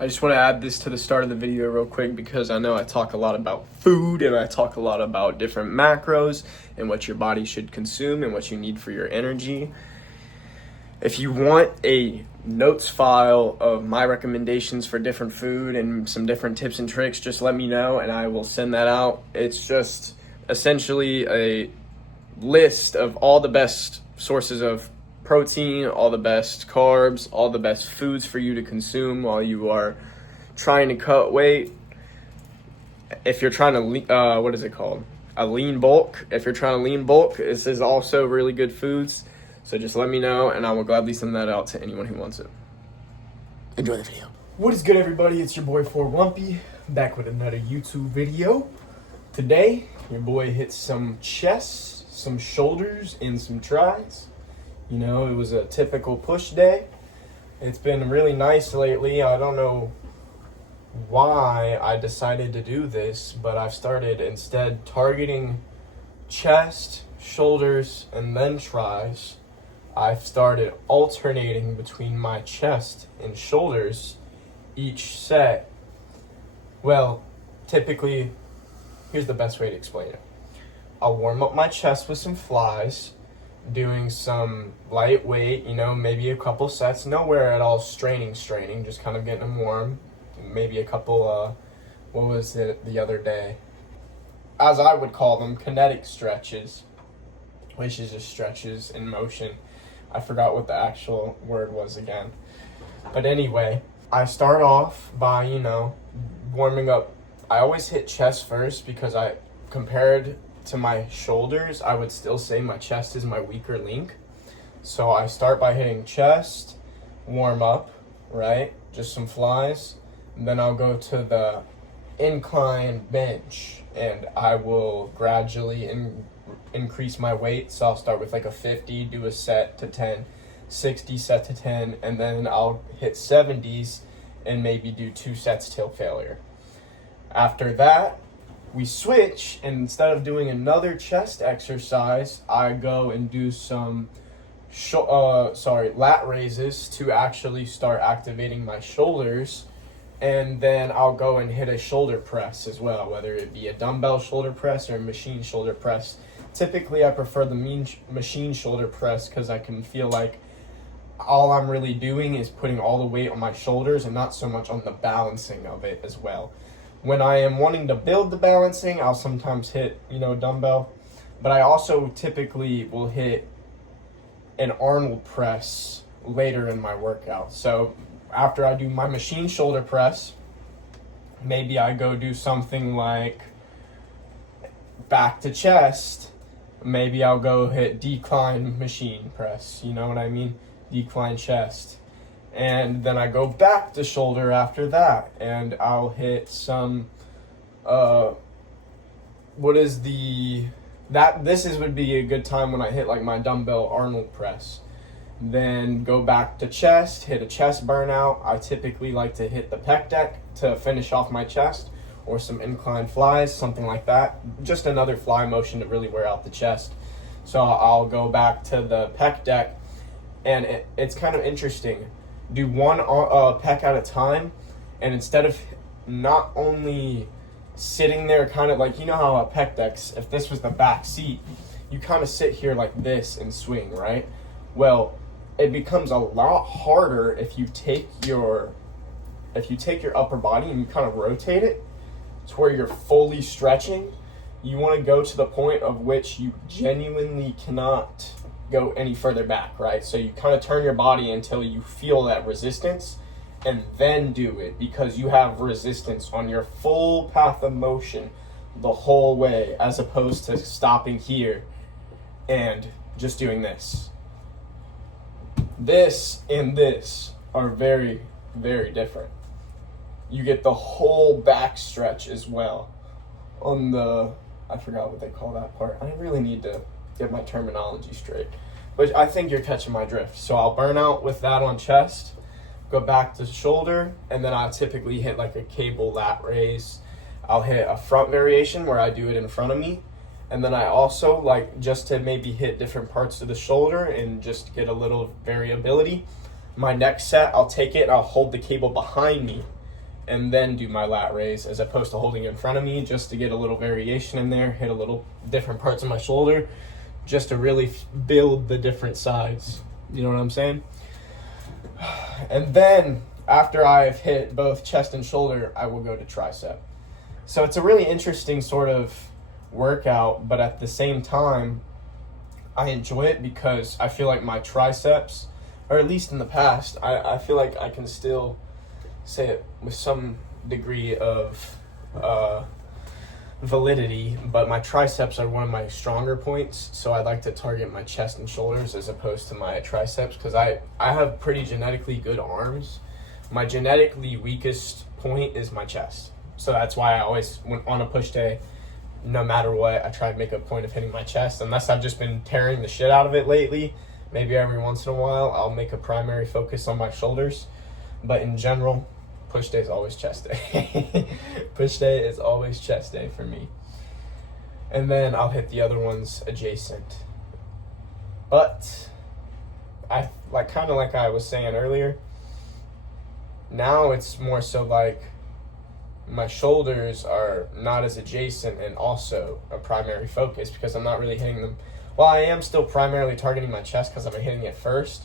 I just want to add this to the start of the video real quick because I know I talk a lot about food and I talk a lot about different macros and what your body should consume and what you need for your energy. If you want a notes file of my recommendations for different food and some different tips and tricks, just let me know and I will send that out. It's just essentially a list of all the best sources of protein, all the best carbs, all the best foods for you to consume while you are trying to cut weight. If you're trying to, what is it called? A lean bulk. If you're trying to lean bulk, this is also really good foods. So just let me know and I will gladly send that out to anyone who wants it. Enjoy the video. What is good, everybody? It's your boy 4Lumpy, back with another YouTube video. Today, your boy hit some chest, some shoulders, and some tries. You know, it was a typical push day. It's been really nice lately. I don't know why I decided to do this, but I've started instead targeting chest, shoulders, and then tries. I've started alternating between my chest and shoulders each set. Well, typically, here's the best way to explain it. I'll warm up my chest with some flies, doing some lightweight, maybe a couple sets, nowhere at all straining, just kind of getting them warm. Maybe a couple, what was it the other day? As I would call them, kinetic stretches, which is just stretches in motion. I forgot what the actual word was again. But anyway, I start off by, warming up. I always hit chest first because compared to my shoulders, I would still say my chest is my weaker link. So I start by hitting chest, warm up, right? Just some flies. And then I'll go to the incline bench and I will gradually increase my weight. So I'll start with like a 50, do a set to 10, 60 set to 10, and then I'll hit 70s and maybe do 2 sets till failure. After that, we switch, and instead of doing another chest exercise, I go and do some lat raises to actually start activating my shoulders. And then I'll go and hit a shoulder press as well, whether it be a dumbbell shoulder press or a machine shoulder press. Typically, I prefer the machine shoulder press because I can feel like all I'm really doing is putting all the weight on my shoulders and not so much on the balancing of it as well. When I am wanting to build the balancing, I'll sometimes hit, dumbbell. But I also typically will hit an Arnold press later in my workout. So after I do my machine shoulder press, maybe I go do something like back to chest. Maybe I'll go hit decline machine press. You know what I mean? Decline chest. And then I go back to shoulder after that. And I'll hit some, would be a good time when I hit like my dumbbell Arnold press. Then go back to chest, hit a chest burnout. I typically like to hit the pec deck to finish off my chest, or some incline flies, something like that. Just another fly motion to really wear out the chest. So I'll go back to the pec deck, and it's kind of interesting. Do one pec at a time, and instead of not only sitting there kind of like, how a pec deck's, if this was the back seat, you kind of sit here like this and swing, right? Well, it becomes a lot harder if you take your upper body and you kind of rotate it to where you're fully stretching. You want to go to the point of which you genuinely cannot go any further back, right? So you kind of turn your body until you feel that resistance and then do it, because you have resistance on your full path of motion the whole way, as opposed to stopping here and just doing this. This and this are very, very different. You get the whole back stretch as well. On the, I forgot what they call that part. I really need to get my terminology straight. But I think you're catching my drift. So I'll burn out with that on chest, go back to shoulder, and then I'll typically hit like a cable lat raise. I'll hit a front variation where I do it in front of me. And then I also like, just to maybe hit different parts of the shoulder and just get a little variability, my next set, I'll take it and I'll hold the cable behind me and then do my lat raise, as opposed to holding it in front of me just to get a little variation in there, hit a little different parts of my shoulder, just to really build the different sides. You know what I'm saying? And then after I've hit both chest and shoulder, I will go to tricep. So it's a really interesting sort of workout, but at the same time, I enjoy it because I feel like my triceps, or at least in the past, I feel like I can still say it with some degree of validity, but my triceps are one of my stronger points, so I like to target my chest and shoulders as opposed to my triceps, because I have pretty genetically good arms. My genetically weakest point is my chest, so that's why I always, when on a push day, no matter what, I try to make a point of hitting my chest, unless I've just been tearing the shit out of it lately. Maybe every once in a while I'll make a primary focus on my shoulders, but in general, push day is always chest day. Push day is always chest day for me. And then I'll hit the other ones adjacent. But I kind of like I was saying earlier, now it's more so like my shoulders are not as adjacent and also a primary focus, because I'm not really hitting them. While I am still primarily targeting my chest because I'm hitting it first,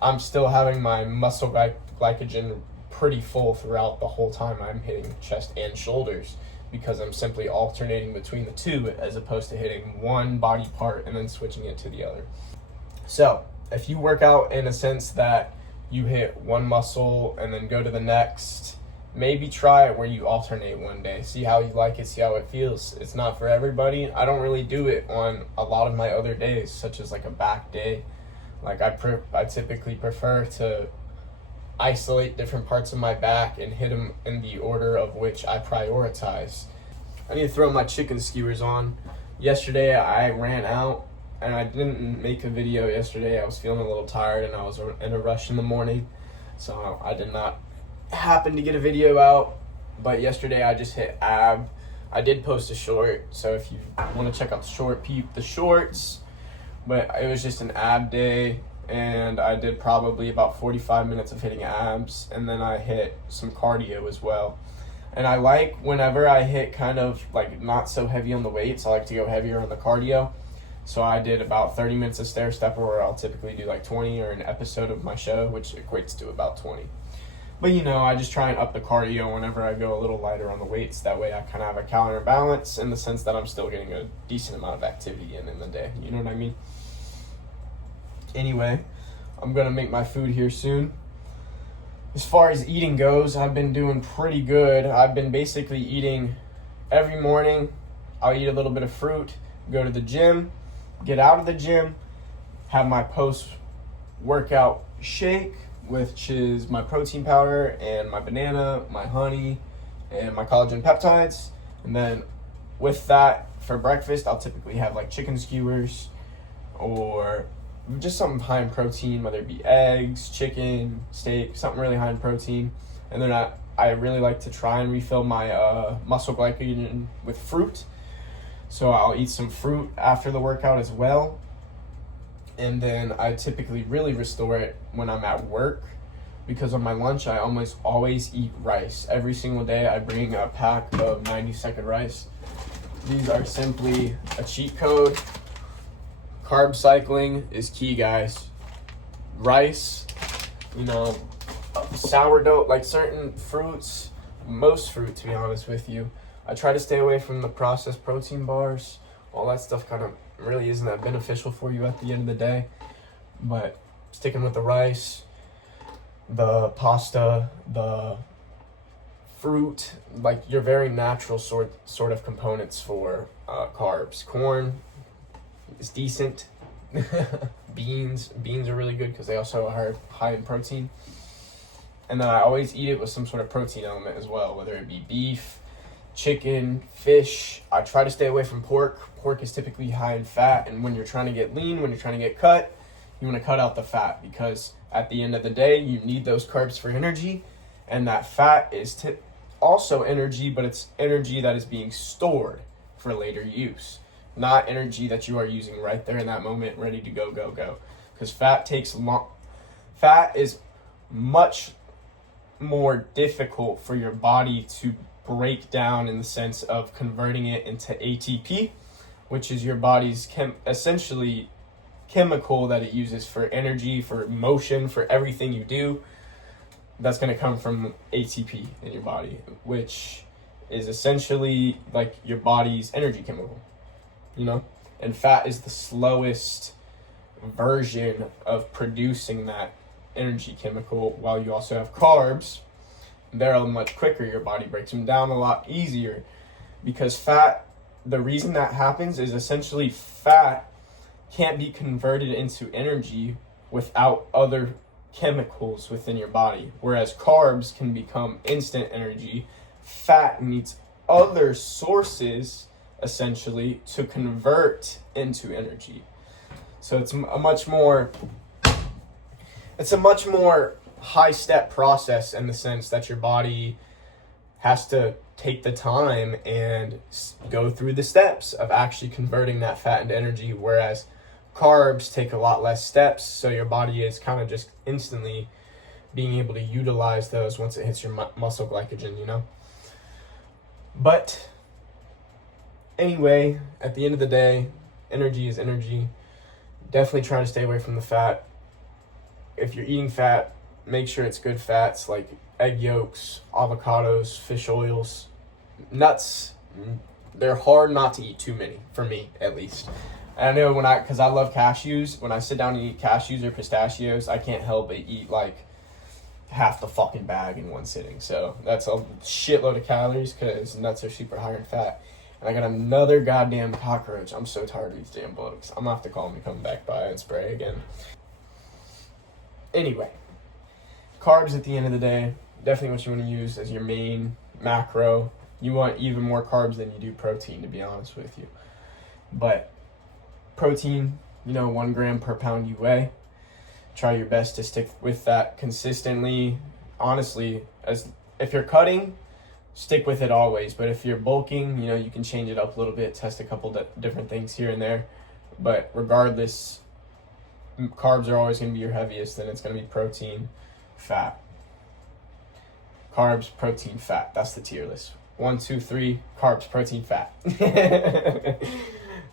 I'm still having my muscle glycogen pretty full throughout the whole time I'm hitting chest and shoulders, because I'm simply alternating between the two as opposed to hitting one body part and then switching it to the other. So if you work out in a sense that you hit one muscle and then go to the next, maybe try it where you alternate one day. See how you like it, see how it feels. It's not for everybody. I don't really do it on a lot of my other days, such as like a back day. Like I typically prefer to isolate different parts of my back and hit them in the order of which I prioritize. I need to throw my chicken skewers on. Yesterday I ran out and I didn't make a video yesterday. I was feeling a little tired and I was in a rush in the morning, so I did not happen to get a video out. But yesterday I just hit ab. I did post a short, so if you want to check out the short, peep the shorts. But it was just an ab day, and I did probably about 45 minutes of hitting abs, and then I hit some cardio as well. And I like, whenever I hit kind of like not so heavy on the weights, I like to go heavier on the cardio. So I did about 30 minutes of stair stepper, where I'll typically do like 20, or an episode of my show, which equates to about 20. But you know, I just try and up the cardio whenever I go a little lighter on the weights. That way I kind of have a counterbalance in the sense that I'm still getting a decent amount of activity in the day. You know what I mean? Anyway, I'm going to make my food here soon. As far as eating goes, I've been doing pretty good. I've been basically eating every morning. I'll eat a little bit of fruit, go to the gym, get out of the gym, have my post-workout shake, which is my protein powder and my banana, my honey, and my collagen peptides. And then with that, for breakfast, I'll typically have like chicken skewers or just something high in protein, whether it be eggs, chicken, steak, something really high in protein. And then I really like to try and refill my muscle glycogen with fruit. So I'll eat some fruit after the workout as well. And then I typically really restore it when I'm at work, because on my lunch I almost always eat rice. Every single day I bring a pack of 90-second rice. These are simply a cheat code. Carb cycling is key, guys. Rice, sourdough, like certain fruits, most fruit to be honest with you. I try to stay away from the processed protein bars. All that stuff kind of really isn't that beneficial for you at the end of the day. But sticking with the rice, the pasta, the fruit, like your very natural sort of components for carbs. Corn is decent. Beans are really good because they also are high in protein. And then I always eat it with some sort of protein element as well, whether it be beef, chicken, fish. I try to stay away from pork. Pork is typically high in fat, and when you're trying to get lean, when you're trying to get cut, you want to cut out the fat, because at the end of the day, you need those carbs for energy, and that fat is also energy, but it's energy that is being stored for later use, not energy that you are using right there in that moment, ready to go. Because fat is much more difficult for your body to break down in the sense of converting it into ATP, which is your body's essentially chemical that it uses for energy, for motion, for everything you do. That's going to come from ATP in your body, which is essentially like your body's energy chemical, and fat is the slowest version of producing that energy chemical, while you also have carbs. They're much quicker. Your body breaks them down a lot easier, because fat, the reason that happens is essentially fat can't be converted into energy without other chemicals within your body, whereas carbs can become instant energy. Fat needs other sources essentially to convert into energy. So it's a much more high step process, in the sense that your body has to take the time and go through the steps of actually converting that fat into energy, whereas carbs take a lot less steps, so your body is kind of just instantly being able to utilize those once it hits your muscle glycogen, But anyway, at the end of the day, energy is energy. Definitely try to stay away from the fat. If you're eating fat, make sure it's good fats like egg yolks, avocados, fish oils, nuts. They're hard not to eat too many, for me at least. I know because I love cashews, when I sit down and eat cashews or pistachios, I can't help but eat like half the fucking bag in one sitting. So that's a shitload of calories, because nuts are super high in fat. And I got another goddamn cockroach. I'm so tired of these damn bugs. I'm gonna have to call them to come back by and spray again. Anyway, carbs at the end of the day, definitely what you want to use as your main macro. You want even more carbs than you do protein, to be honest with you. But protein, 1 gram per pound you weigh. Try your best to stick with that consistently. Honestly, as if you're cutting, stick with it always. But if you're bulking, you can change it up a little bit, test a couple different things here and there. But regardless, carbs are always going to be your heaviest. Then it's going to be protein, fat. Carbs, protein, fat. That's the tier list. 1, 2, 3, carbs, protein, fat.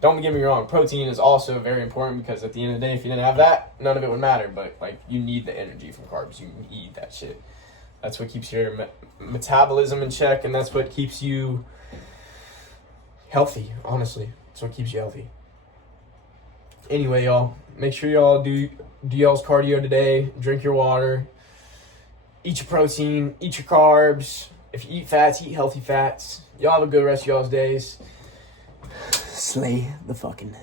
Don't get me wrong, protein is also very important, because at the end of the day, if you didn't have that, none of it would matter. But you need the energy from carbs. You need that shit. That's what keeps your metabolism in check, and that's what keeps you healthy, honestly. That's what keeps you healthy. Anyway, y'all, make sure y'all do y'all's cardio today. Drink your water. Eat your protein. Eat your carbs. If you eat fats, eat healthy fats. Y'all have a good rest of y'all's days. Slay the fucking